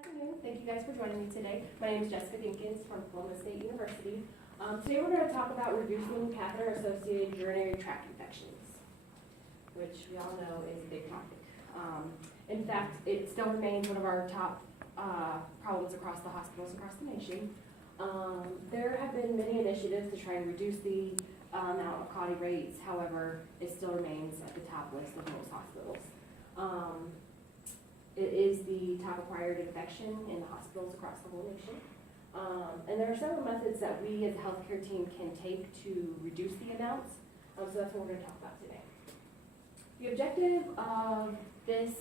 afternoon. Thank you guys for joining me today. My name is Jessica Dinkins from Columbus State University. Today we're going to talk about reducing catheter-associated urinary tract infections, which we all know is a big topic. In fact, it still remains one of our top problems across the hospitals across the nation. There have been many initiatives to try and reduce the amount of CAUTI rates. However, it still remains at the top list of most hospitals. It is the top acquired infection in the hospitals across the whole nation. And there are several methods that we as a healthcare team can take to reduce the amounts. So that's what we're going to talk about today. The objective of this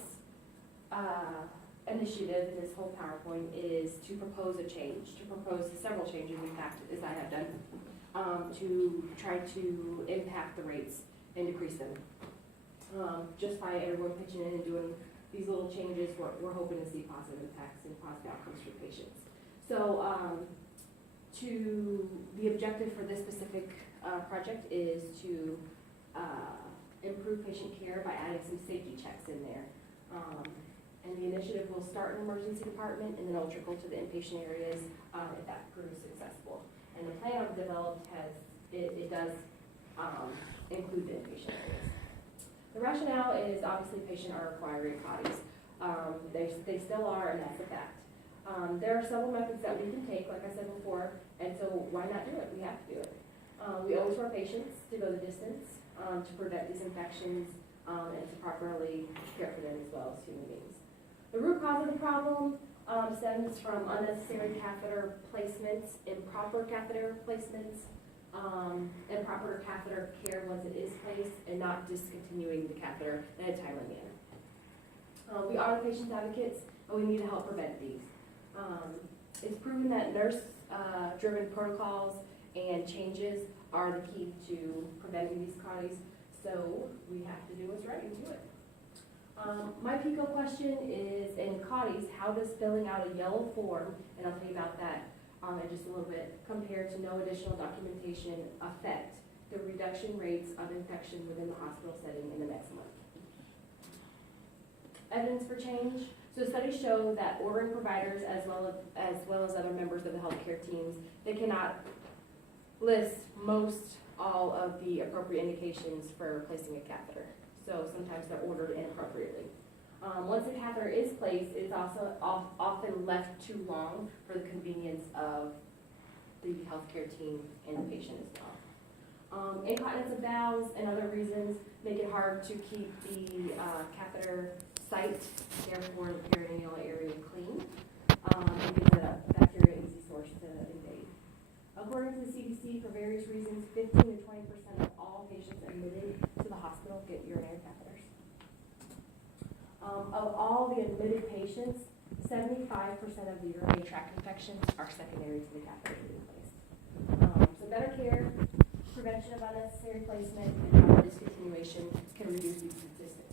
initiative, this whole PowerPoint, is to propose a change, to propose several changes, in fact, as I have done, to try to impact the rates and decrease them. Just by everyone pitching in and doing these little changes, we're hoping to see positive impacts and positive outcomes for patients. So the objective for this specific project is to improve patient care by adding some safety checks in there. And the initiative will start in the emergency department and then it'll trickle to the inpatient areas if that proves successful. And the plan I've developed does include the inpatient areas. The rationale is obviously patients are requiring CAUTIs. They still are, and that's a fact. There are several methods that we can take, like I said before, and so why not do it? We have to do it. We owe it to our patients to go the distance to prevent these infections and to properly care for them as well as human beings. The root cause of the problem stems from unnecessary catheter placements, improper catheter placements, improper catheter care once it is placed, and not discontinuing the catheter in a timely manner. We are the patient's advocates, and we need to help prevent these. It's proven that nurse-driven protocols and changes are the key to preventing these CAUTIs, so we have to do what's right and do it. My PICO question is, in CAUTIs, how does filling out a yellow form, and I'll tell you about that in just a little bit, compared to no additional documentation, affect the reduction rates of infection within the hospital setting in the next month? Evidence for change. So studies show that ordering providers as well as other members of the healthcare teams, they cannot list all of the appropriate indications for placing a catheter. So sometimes they're ordered inappropriately. Once a catheter is placed, it's also often left too long for the convenience of the healthcare team and the patient as well. Incontinence of bowels and other reasons make it hard to keep the catheter site, therefore the peritoneal area, clean. It gives a bacteria easy source to invade. According to the CDC, for various reasons, 15 to 20% of all patients admitted to the hospital get urinary catheters. Of all the admitted patients, 75% of the urinary tract infections are secondary to the catheter being placed. So better care, prevention of unnecessary placement, and proper discontinuation can reduce these statistics.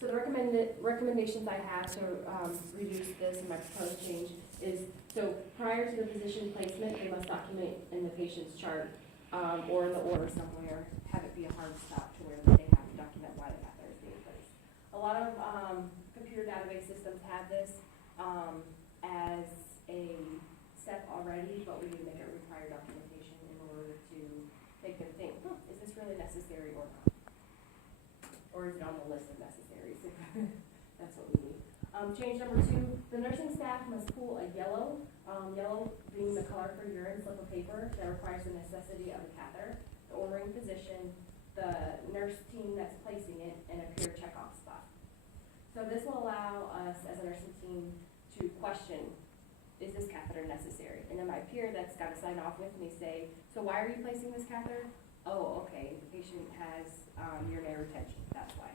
So the recommendations I have to reduce this in my proposed change is, so prior to the physician placement, they must document in the patient's chart or in the order somewhere, have it be a hard stop to where they have to document why the catheter is being placed. A lot of computer database systems have this as a step already, but we need to make it required documentation in order to make them think, is this really necessary or not? Or is it on the list of necessaries? That's what we need. Change number 2, the nursing staff must pull a yellow being the color for urine, slip of paper that requires the necessity of a catheter, the ordering physician, the nurse team that's placing it, and a peer checkoff spot. So this will allow us as a nursing team to question, is this catheter necessary? And then my peer that's got to sign off with me say, so why are you placing this catheter? Oh, okay, the patient has urinary retention, that's why.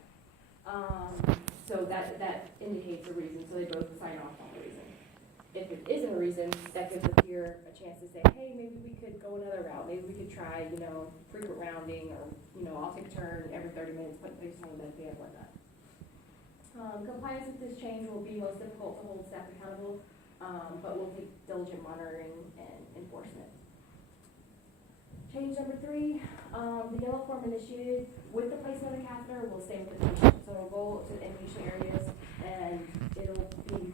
So that indicates a reason, so they both sign off on the reason. If it isn't a reason, that gives the peer a chance to say, hey, maybe we could go another route. Maybe we could try, frequent rounding, or, I'll take a turn every 30 minutes, put patients on the bed and whatnot. Compliance with this change will be most difficult to hold staff accountable, but we'll take diligent monitoring and enforcement. Change number 3, the yellow form initiated with the placement of the catheter will stay with the patient. So it'll go to the inpatient areas and it'll be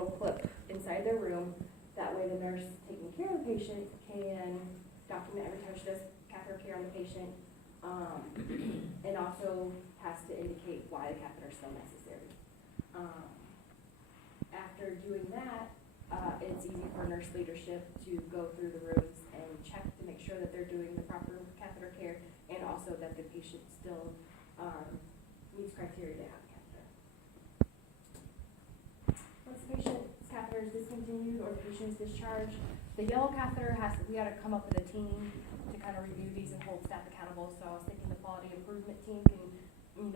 little clip inside their room. That way the nurse taking care of the patient can document every time she does catheter care on the patient, and also has to indicate why the catheter is still necessary. After doing that, it's easy for nurse leadership to go through the rooms and check to make sure that they're doing the proper catheter care, and also that the patient still meets criteria to have catheter. Once the patient's catheter is discontinued or the patient is discharged, the yellow catheter we got to come up with a team to kind of review these and hold staff accountable. So I was thinking the quality improvement team can,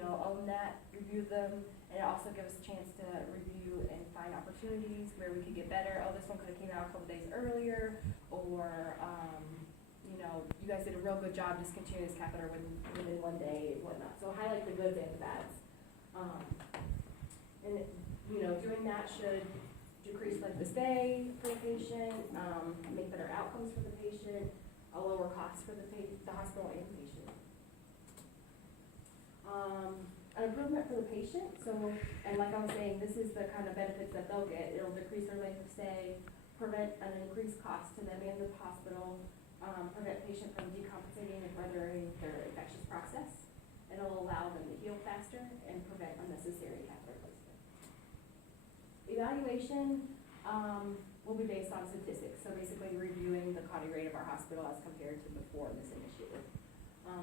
own that, review them, and it also gives us a chance to review and find opportunities where we could get better. Oh, this one could have came out a couple days earlier, or you guys did a real good job discontinuing this catheter within 1 day and whatnot. So highlight the goods and the bads. Doing that should decrease length of stay for the patient, make better outcomes for the patient, a lower cost for the hospital and the patient. An improvement for the patient, and like I was saying, this is the kind of benefits that they'll get. It'll decrease their length of stay, prevent an increased cost to them and the hospital, prevent patient from decompensating and furthering their infectious process. It'll allow them to heal faster and prevent unnecessary catheter placement. Evaluation will be based on statistics, so basically reviewing the CAUTI rate of our hospital as compared to before this initiative.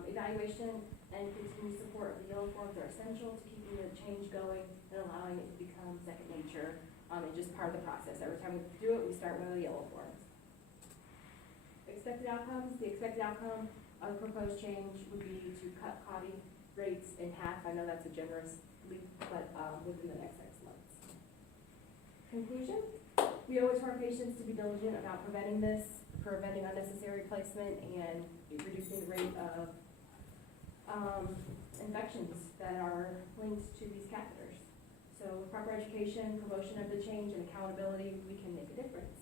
Evaluation and continued support of the yellow forms are essential to keeping the change going and allowing it to become second nature and just part of the process. Every time we do it, we start with the yellow forms. Expected outcomes. The expected outcome of the proposed change would be to cut CAUTI rates in half. I know that's a generous leap, but within the next 6 months. Conclusion. We owe it to our patients to be diligent about preventing unnecessary placement and reducing the rate of infections that are linked to these catheters. So with proper education, promotion of the change, and accountability, we can make a difference.